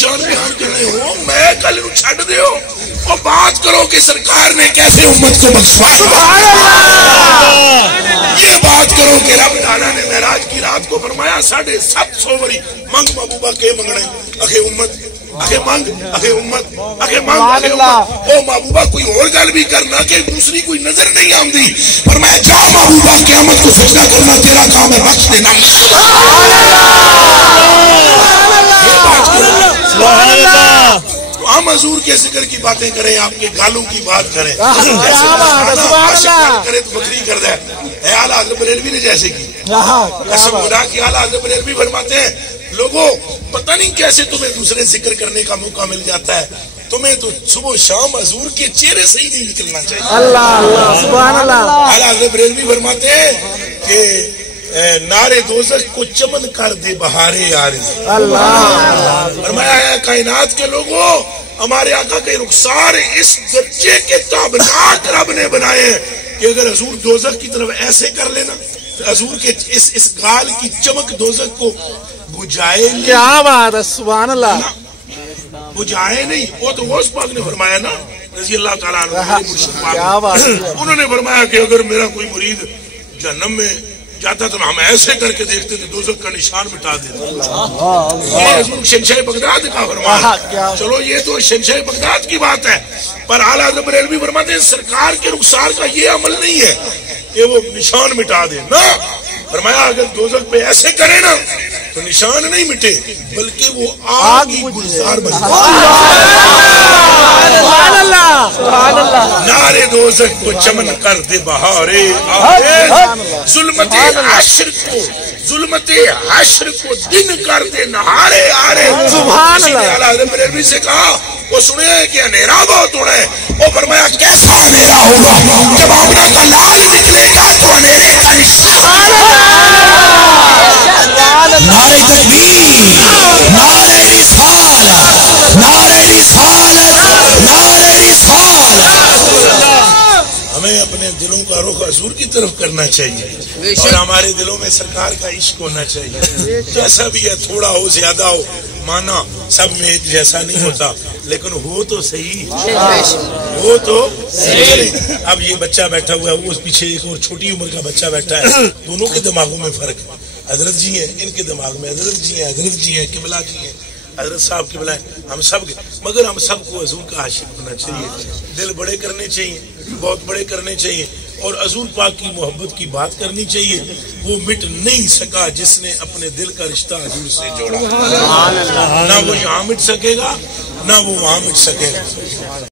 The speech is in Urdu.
شان بیان کرنے ہو میں کل نو چھڈ دیو اور بات کرو کہ سرکار نے کیسے امت کو بخشوایا. یہ بات کرو کہ رب تعالیٰ نے معراج کی رات کو فرمایا 750 وری منگ محبوبہ کے منگنے اکھے امت اکھے منگ اکھے امت اکھے منگ اکھے امت. او محبوبہ کوئی اور گل بھی کرنا کہ دوسری کوئی نظر نہیں آمدی. فرمایا جا محبوبہ قیامت کو سجدہ کرنا تیرا کام ہے بخش دینا. ہم حضور کے ذکر کی باتیں کریں آپ کے گالوں کی بات کریں کرے تو بکری کر دے. اعلیٰ حضرت بریلوی نے جیسے کی قسم خدا کی اعلیٰ حضرت بریلوی فرماتے ہیں لوگوں پتہ نہیں کیسے تمہیں دوسرے ذکر کرنے کا موقع مل جاتا ہے. تمہیں تو صبح شام حضور کے چہرے سے ہی نہیں نکلنا چاہیے. اللہ سبحان اللہ. اعلیٰ حضرت بریلوی فرماتے ہیں کہ نارے دوزخ کو چمن کر دے بہارے عارض. اللہ فرمایا ہے کائنات کے لوگوں ہمارے آقا کے رخسار اس درجے کے تابناک رب نے بنائے ہیں کہ اگر حضور دوزخ کی طرف ایسے کر لینا حضور کے اس گال کی چمک دوزخ کو بجھائے. کیا بات ہے سبحان اللہ. بجھائے نہیں وہ تو غوث پاک نے فرمایا نا رضی اللہ تعالیٰ عنہ. انہوں نے فرمایا کہ اگر میرا کوئی مرید جہنم میں جاتا تو ہم ایسے کر کے دیکھتے تھے دوزخ کا نشان مٹا دیتے. یہ حضور شہنشاہ بغداد کا فرمایا. چلو یہ تو شہنشاہ بغداد کی بات ہے پر اعلیٰ حضرت بریلوی فرماتے ہیں سرکار کے رخسار کا یہ عمل نہیں ہے کہ وہ نشان مٹا دے نا. فرمایا اگر دوزخ پہ ایسے کرے نا تو نشان نہیں مٹے بلکہ وہ آگ ہی گلزار بن نارے دوزخ کو چمن کر دے بہارے ظلمت حشر کو دن کر دے نہارے آرے. کسی نے اعلیٰ حضرت بریلوی سے کہا وہ سنے ہے کہ اندھیرا بہت ہو رہا ہے. وہ فرمایا کیسا اندھیرا ہوگا جب آمنہ کا لال نکلے گا تو اندھیرے کا نشان. نعرہ تکبیر نعرہ رسالت نعرہ رسالت نعرہ رسالت. ہمیں اپنے دلوں کا رخ حضور کی طرف کرنا چاہیے اور ہمارے دلوں میں سرکار کا عشق ہونا چاہیے. جیسا بھی ہے تھوڑا ہو زیادہ ہو مانا سب میں ایک جیسا نہیں ہوتا لیکن ہو تو صحیح ہو تو صحیح. اب یہ بچہ بیٹھا ہوا ہے وہ پیچھے ایک اور چھوٹی عمر کا بچہ بیٹھا ہے دونوں کے دماغوں میں فرق ہے. حضرت جی ہیں ان کے دماغ میں حضرت جی ہیں قبلہ جی ہیں حضرت صاحب قبلہ ہیں ہم سب کے مگر ہم سب کو حضور کا عاشق ہونا چاہیے. دل بڑے کرنے چاہیے بہت بڑے کرنے چاہیے اور حضور پاک کی محبت کی بات کرنی چاہیے. وہ مٹ نہیں سکا جس نے اپنے دل کا رشتہ حضور سے جوڑا. نہ وہ یہاں مٹ سکے گا نہ وہ وہاں مٹ سکے گا.